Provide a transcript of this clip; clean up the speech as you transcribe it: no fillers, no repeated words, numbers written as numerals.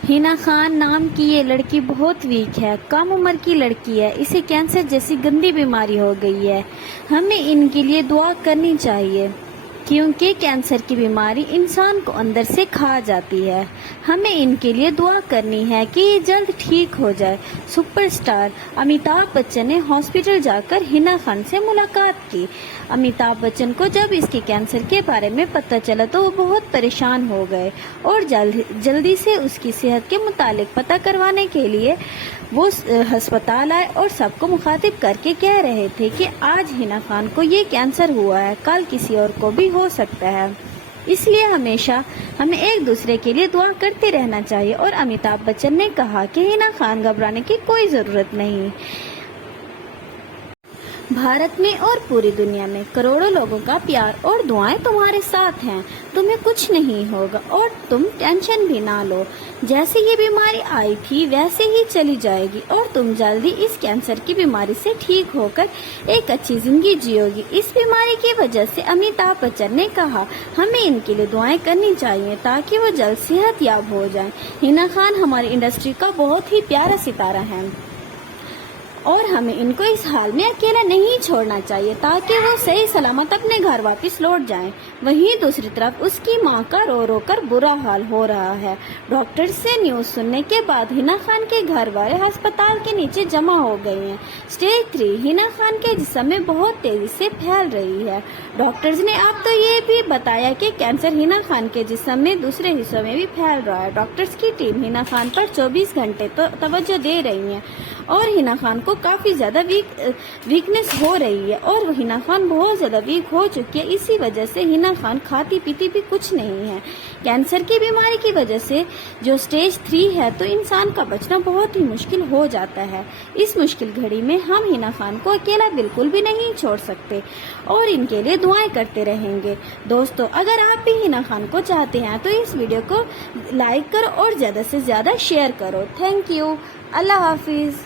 हिना खान नाम की ये लड़की बहुत वीक है, कम उम्र की लड़की है, इसे कैंसर जैसी गंदी बीमारी हो गई है। हमें इनके लिए दुआ करनी चाहिए क्योंकि कैंसर की बीमारी इंसान को अंदर से खा जाती है। हमें इनके लिए दुआ करनी है कि ये जल्द ठीक हो जाए। सुपरस्टार अमिताभ बच्चन ने हॉस्पिटल जाकर हिना खान से मुलाकात की। अमिताभ बच्चन को जब इसके कैंसर के बारे में पता चला तो वो बहुत परेशान हो गए और जल्दी से उसकी सेहत के मुतालिक पता करवाने के लिए वो अस्पताल आए और सबको मुखातिब करके कह रहे थे कि आज हिना खान को ये कैंसर हुआ है, कल किसी और को भी हो सकता है, इसलिए हमेशा हमें एक दूसरे के लिए दुआ करते रहना चाहिए। और अमिताभ बच्चन ने कहा कि हिना खान घबराने की कोई ज़रूरत नहीं। भारत में और पूरी दुनिया में करोड़ों लोगों का प्यार और दुआएं तुम्हारे साथ हैं। तुम्हें कुछ नहीं होगा और तुम टेंशन भी ना लो। जैसे ये बीमारी आई थी वैसे ही चली जाएगी और तुम जल्दी इस कैंसर की बीमारी से ठीक होकर एक अच्छी जिंदगी जियोगी। इस बीमारी की वजह से अमिताभ बच्चन ने कहा हमें इनके लिए दुआएं करनी चाहिए ताकि वो जल्द सेहतयाब हो जाएं। हिना खान हमारी इंडस्ट्री का बहुत ही प्यारा सितारा है और हमें इनको इस हाल में अकेला नहीं छोड़ना चाहिए ताकि वो सही सलामत अपने घर वापस लौट जाएं। वहीं दूसरी तरफ उसकी मां का रो रो कर बुरा हाल हो रहा है। डॉक्टर से न्यूज सुनने के बाद हिना खान के घर वाले अस्पताल के नीचे जमा हो गए हैं। स्टेज 3 हिना खान के जिस्म में बहुत तेजी से फैल रही है। डॉक्टर्स ने अब तो ये भी बताया कि कैंसर हिना खान के जिस्म में दूसरे हिस्सों में भी फैल रहा है। डॉक्टर्स की टीम हिना खान पर 24 घंटे तो तवज्जो दे रही है और हिना खान को काफी ज्यादा वीकनेस हो रही है और हिना खान बहुत ज्यादा वीक हो चुकी है। इसी वजह से हिना खान खाती पीती भी कुछ नहीं है। कैंसर की बीमारी की वजह से जो स्टेज 3 है तो इंसान का बचना बहुत ही मुश्किल हो जाता है। इस मुश्किल घड़ी में हम हिना खान को अकेला बिल्कुल भी नहीं छोड़ सकते और इनके लिए दुआएं करते रहेंगे। दोस्तों, अगर आप भी हिना खान को चाहते हैं तो इस वीडियो को लाइक करो और ज्यादा से ज्यादा शेयर करो। Thank you. Allah Hafiz.